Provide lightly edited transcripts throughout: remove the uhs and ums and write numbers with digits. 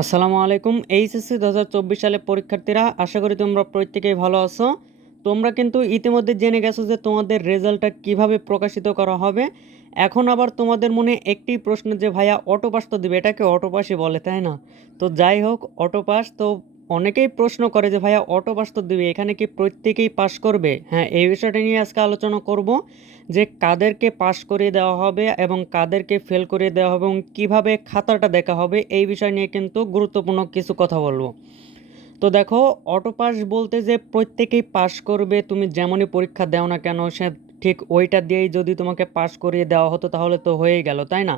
আসসালামু আলাইকুম। এইচএসসি 2024 সালে পরীক্ষার্থীরা, আশা করি তোমরা প্রত্যেকেই ভালো আছো। তোমরা কিন্তু ইতিমধ্যে জেনে গেছো যে তোমাদের রেজাল্টটা কিভাবে প্রকাশিত করা হবে। এখন আবার তোমাদের মনে একটি প্রশ্ন যে ভাইয়া অটোপাস তো দিবে, এটাকে অটোপাসই বলে তাই না? তো যাই হোক, অটোপাস তো অনেকেই প্রশ্ন করে যে ভাইয়া অটোপাস তো দিবে, এখানে কি প্রত্যেকেই পাস করবে? হ্যাঁ, এই বিষয়টা নিয়ে আজকে আলোচনা করব যে কাদেরকে পাস করিয়ে দেওয়া হবে এবং কাদেরকে ফেল করিয়ে দেওয়া হবে এবং কীভাবে খাতাটা দেখা হবে, এই বিষয় নিয়ে কিন্তু গুরুত্বপূর্ণ কিছু কথা বলবো। তো দেখো, অটো পাস বলতে যে প্রত্যেকেই পাস করবে, তুমি যেমনই পরীক্ষা দাও না কেন সে ঠিক ওইটা দিয়েই যদি তোমাকে পাস করিয়ে দেওয়া হতো তাহলে তো হয়েই গেল, তাই না?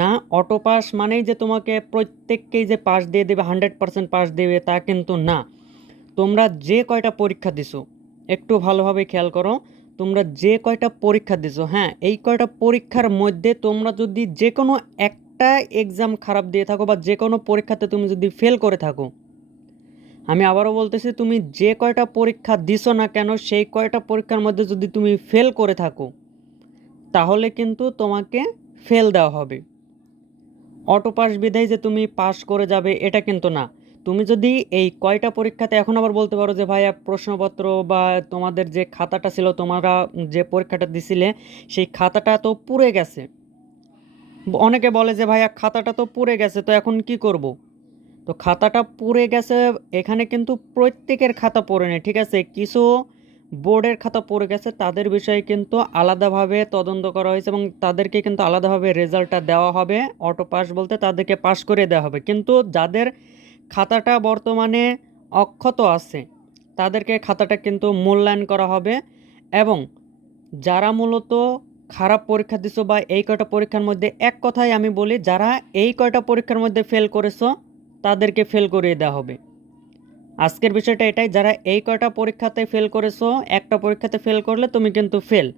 না, অটো পাস মানেই যে তোমাকে প্রত্যেককেই যে পাস দিয়ে দেবে, 100% পাস দেবে তা কিন্তু না। তোমরা যে কয়টা পরীক্ষা দিছো, একটু ভালোভাবে খেয়াল করো। তোমরা যে কয়টা পরীক্ষা দিছো, হ্যাঁ, এই কয়টা পরীক্ষার মধ্যে তোমরা যদি যে কোনো একটা এক্সাম খারাপ দিয়ে থাকো বা যে কোনো পরীক্ষাতে তুমি যদি ফেল করে থাকো, আমি আবারও বলতেছি, তুমি যে কয়টা পরীক্ষা দিছো না কেন সেই কয়টা পরীক্ষার মধ্যে যদি তুমি ফেল করে থাকো তাহলে কিন্তু তোমাকে ফেল দেওয়া হবে। অটো পাস বিধায় যে তুমি পাস করে যাবে এটা কিন্তু না। তুমি যদি এই কয়টা পরীক্ষাতে, এখন আবার বলতে পারো যে ভাইয়া প্রশ্নপত্র বা তোমাদের যে খাতাটা ছিল, তোমরা যে পরীক্ষাটা দিছিলে সেই খাতাটা তো পুড়ে গেছে। অনেকে বলে যে ভাইয়া খাতাটা তো পুড়ে গেছে, তো এখন কি করব? তো খাতাটা পুড়ে গেছে, এখানে কিন্তু প্রত্যেকের খাতা পড়ে নেই, ঠিক আছে? কিছু বোর্ডের খাতা পড়ে গেছে, তাদের বিষয়ে কিন্তু আলাদাভাবে তদন্ত করা হয়েছে এবং তাদেরকে কিন্তু আলাদাভাবে রেজাল্টটা দেওয়া হবে। অটো পাস বলতে তাদেরকে পাস করে দেওয়া হবে, কিন্তু যাদের খাতাটা বর্তমানে অক্ষত আছে তাদেরকে খাতাটা কিন্তু মূল্যায়ন করা হবে। এবং যারা মূলত খারাপ পরীক্ষা দিছো বা এই কয়টা পরীক্ষার মধ্যে, এক কথায় আমি বলি, যারা এই কয়টা পরীক্ষার মধ্যে ফেল করেছো তাদেরকে ফেল করিয়ে দেওয়া হবে। আজকের বিষয়টা এটাই, যারা এই কয়টা পরীক্ষাতে ফেল করেছো, একটা পরীক্ষাতে ফেল করলে তুমি কিন্তু ফেল,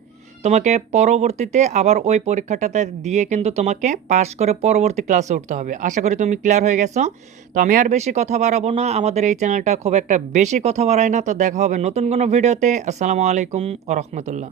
তোমাকে পরবর্তীতে আবার ওই পরীক্ষাটাতে দিয়ে কিন্তু তোমাকে পাশ করে পরবর্তী ক্লাসে উঠতে হবে। আশা করি তুমি ক্লিয়ার হয়ে গেছো। তো আমি আর বেশি কথা বাড়াবো না, আমাদের এই চ্যানেলটা খুব একটা বেশি কথা বাড়ায় না। তো দেখা হবে নতুন কোনো ভিডিওতে। আসসালামু আলাইকুম ওয়া রাহমাতুল্লাহ।